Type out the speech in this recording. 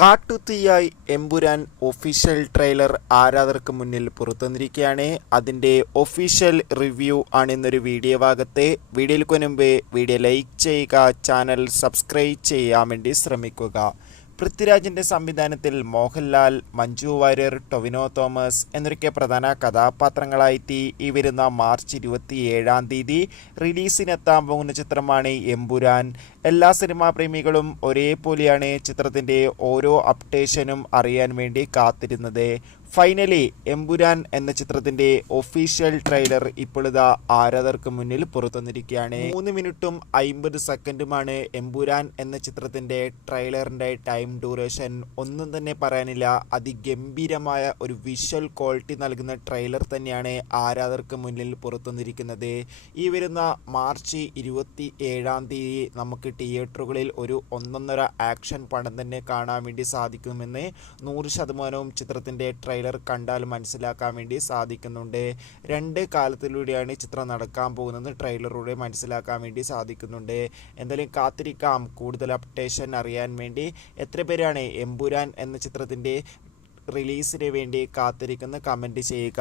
കാട്ടുതീയായി Empuraan official trailer ആരാധകർക്ക് മുന്നിൽ പുറത്തുവന്നിരിക്കുകയാണ്. അതിൻ്റെ ഒഫീഷ്യൽ റിവ്യൂ ആണ് ഇന്നൊരു വീഡിയോ ഭാഗത്ത്. വീഡിയോയിൽ മുൻപ് വീഡിയോ ലൈക്ക് ചെയ്യുക, ചാനൽ സബ്സ്ക്രൈബ് ചെയ്യാൻ വേണ്ടി ശ്രമിക്കുക. പൃഥ്വിരാജിൻ്റെ സംവിധാനത്തിൽ മോഹൻലാൽ, മഞ്ജു വാര്യർ, ടൊവിനോ തോമസ് എന്നൊക്കെ പ്രധാന കഥാപാത്രങ്ങളായെത്തി ഈ വരുന്ന മാർച്ച് 27 റിലീസിനെത്താൻ പോകുന്ന ചിത്രമാണ് എമ്പുരാൻ. എല്ലാ സിനിമാ പ്രേമികളും ഒരേപോലെയാണ് ചിത്രത്തിൻ്റെ ഓരോ അപ്ഡേഷനും അറിയാൻ വേണ്ടി കാത്തിരുന്നത്. ഫൈനലി എമ്പുരാൻ എന്ന ചിത്രത്തിൻ്റെ ഒഫീഷ്യൽ ട്രെയിലർ ഇപ്പോഴിതാ ആരാധകർക്ക് മുന്നിൽ പുറത്തുവന്നിരിക്കുകയാണ്. 3 മിനിറ്റും 50 സെക്കൻഡുമാണ് എമ്പുരാൻ എന്ന ചിത്രത്തിൻ്റെ ട്രെയിലറിൻ്റെ ടൈം ഡ്യൂറേഷൻ. ഒന്നും തന്നെ പറയാനില്ല. അതിഗംഭീരമായ ഒരു വിഷ്വൽ ക്വാളിറ്റി നൽകുന്ന ട്രെയിലർ തന്നെയാണ് ആരാധകർക്ക് മുന്നിൽ പുറത്തുവന്നിരിക്കുന്നത്. ഈ വരുന്ന മാർച്ച് 27 നമുക്ക് തിയേറ്ററുകളിൽ ഒരു ഒന്നൊന്നര ആക്ഷൻ പടം തന്നെ കാണാൻ വേണ്ടി സാധിക്കുമെന്ന് 100% ചിത്രത്തിൻ്റെ ട്രെയിലർ കണ്ടാൽ മനസ്സിലാക്കാൻ വേണ്ടി സാധിക്കുന്നുണ്ട്. 2 കാലത്തിലൂടെയാണ് ചിത്രം നടക്കാൻ പോകുന്നത് ട്രെയിലറിലൂടെ മനസ്സിലാക്കാൻ വേണ്ടി സാധിക്കുന്നുണ്ട്. എന്തായാലും കാത്തിരിക്കാം കൂടുതൽ അപ്ഡേഷൻ അറിയാൻ വേണ്ടി. എത്ര പേരാണ് എമ്പുരാൻ എന്ന ചിത്രത്തിൻ്റെ റിലീസിന് വേണ്ടി കാത്തിരിക്കുന്ന കമൻറ്റ് ചെയ്യുക.